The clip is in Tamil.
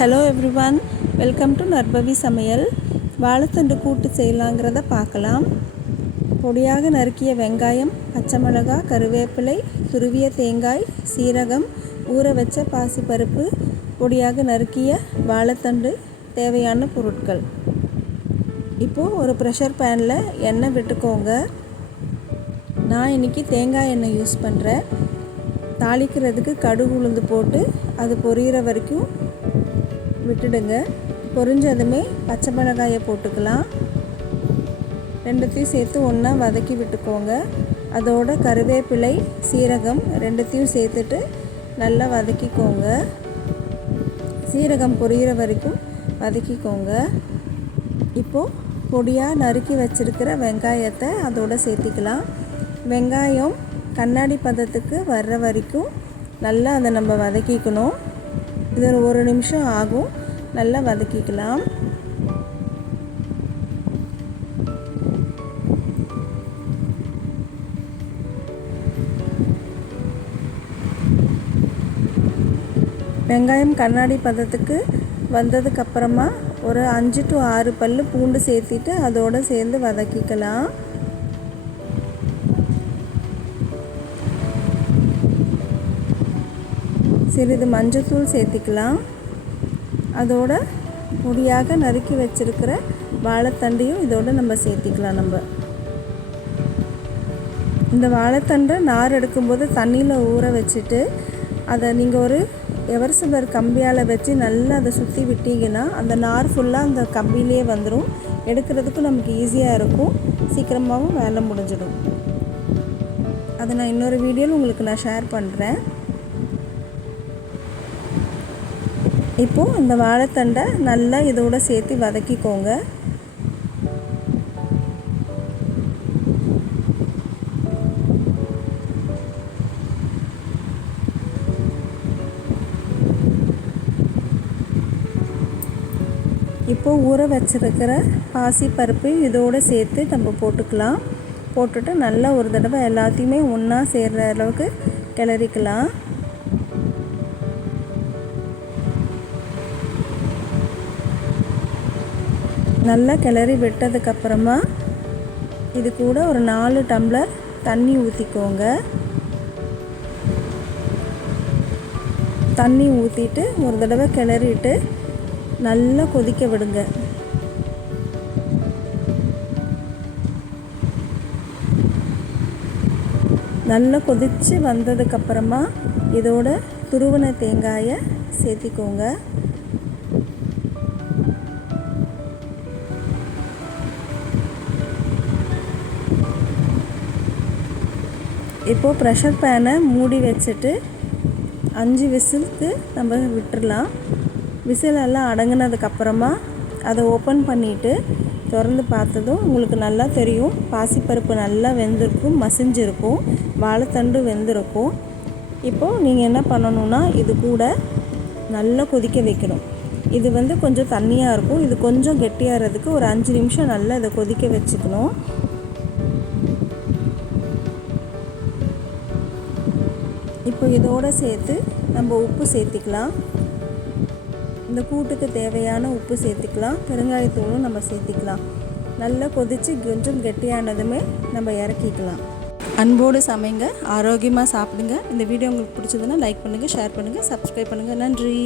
ஹலோ எவ்ரிவன், வெல்கம் டு நர்பவி சமையல். வாழைத்தண்டு கூட்டு செய்யலாங்கிறத பார்க்கலாம். பொடியாக நறுக்கிய வெங்காயம், பச்சை மிளகாய், கருவேப்பிலை, துருவிய தேங்காய், சீரகம், ஊற வச்ச பாசிப்பருப்பு, பொடியாக நறுக்கிய வாழைத்தண்டு, தேவையான பொருட்கள். இப்போது ஒரு ப்ரெஷர் பேனில் எண்ணெய் விட்டுக்கோங்க. நான் இன்றைக்கி தேங்காய் எண்ணெய் யூஸ் பண்ணுறேன். தாளிக்கிறதுக்கு கடுகு உளுந்து போட்டு அது பொரியிற வரைக்கும் விட்டுடுங்க. பொரிஞ்சதுமே பச்சை மிளகாயை போட்டுக்கலாம். ரெண்டுத்தையும் சேர்த்து ஒன்றா வதக்கி விட்டுக்கோங்க. அதோட கருவேப்பிலை, சீரகம் ரெண்டுத்தையும் சேர்த்துட்டு நல்லா வதக்கிக்கோங்க. சீரகம் பொரியிற வரைக்கும் வதக்கிக்கோங்க. இப்போது பொடியாக நறுக்கி வச்சுருக்கிற வெங்காயத்தை அதோடு சேர்த்திக்கலாம். வெங்காயம் கண்ணாடி பதத்துக்கு வர்ற வரைக்கும் நல்லா அதை நம்ம வதக்கிக்கணும். இது ஒரு நிமிஷம் ஆகும். நல்லா வதக்கிக்கலாம். வெங்காயம் கண்ணாடி பதத்துக்கு வந்ததுக்கப்புறமா ஒரு 5 to 6 பல் பூண்டு சேர்த்திட்டு அதோடு சேர்ந்து வதக்கிக்கலாம். சிறிது மஞ்சத்தூள் சேர்த்திக்கலாம். அதோட பொடியாக நறுக்கி வச்சுருக்கிற வாழைத்தண்டையும் இதோடு நம்ம சேர்த்திக்கலாம். இந்த வாழைத்தண்டை நார் எடுக்கும்போது தண்ணியில் ஊற வச்சுட்டு அதை நீங்கள் ஒரு எவர்சில்வர் கம்பியால் வச்சு நல்லா அதை சுற்றி விட்டிங்கன்னா அந்த நார் ஃபுல்லாக அந்த கம்பியிலே வந்துடும். எடுக்கிறதுக்கும் நமக்கு ஈஸியாக இருக்கும். சீக்கிரமாகவும் வேலை முடிஞ்சிடும். அதை நான் இன்னொரு வீடியோவில் உங்களுக்கு நான் ஷேர் பண்ணுறேன். இப்போது இந்த வாழைத்தண்டை நல்லா இதோடு சேர்த்து வதக்கிக்கோங்க. இப்போது ஊற வச்சுருக்கிற பாசிப்பருப்பு இதோடு சேர்த்து நம்ம போட்டுக்கலாம். போட்டுட்டு நல்லா ஒரு தடவை எல்லாத்தையுமே ஒன்றா சேர்கிற அளவுக்கு கிளறிக்கலாம். நல்லா கிளறி விட்டதுக்கப்புறமா இது கூட ஒரு 4 டம்ளர் தண்ணி ஊற்றிக்கோங்க. தண்ணி ஊற்றிட்டு ஒரு தடவை கிளறிட்டு நல்லா கொதிக்க விடுங்க. நல்லா கொதித்து வந்ததுக்கப்புறமா இதோட துருவின தேங்காயை சேர்த்திக்கோங்க. இப்போது ப்ரெஷர் பேனை மூடி வச்சுட்டு 5 விசிலுக்கு நம்ம விட்டுடலாம். விசிலெல்லாம் அடங்கினதுக்கப்புறமா அதை ஓப்பன் பண்ணிவிட்டு திறந்து பார்த்ததும் உங்களுக்கு நல்லா தெரியும். பாசிப்பருப்பு நல்லா வெந்திருக்கும், மசிஞ்சிருக்கும், வாழைத்தண்டு வெந்திருக்கும். இப்போது நீங்கள் என்ன பண்ணணுன்னா இது கூட நல்லா கொதிக்க வைக்கணும். இது கொஞ்சம் தண்ணியாக இருக்கும். இது கொஞ்சம் கெட்டியாகிறதுக்கு ஒரு 5 நிமிஷம் நல்லா இதை கொதிக்க வச்சுக்கணும். இப்போ இதோடு சேர்த்து நம்ம உப்பு சேர்த்திக்கலாம். இந்த கூட்டுக்கு தேவையான உப்பு சேர்த்திக்கலாம். பெருங்காயத்தூளும் நம்ம சேர்த்திக்கலாம். நல்லா கொதித்து கொஞ்சம் கெட்டியானதுமே நம்ம இறக்கிக்கலாம். அன்போடு சமைங்க, ஆரோக்கியமாக சாப்பிடுங்க. இந்த வீடியோ உங்களுக்கு பிடிச்சதுன்னா லைக் பண்ணுங்கள், ஷேர் பண்ணுங்கள், சப்ஸ்கிரைப் பண்ணுங்கள். நன்றி.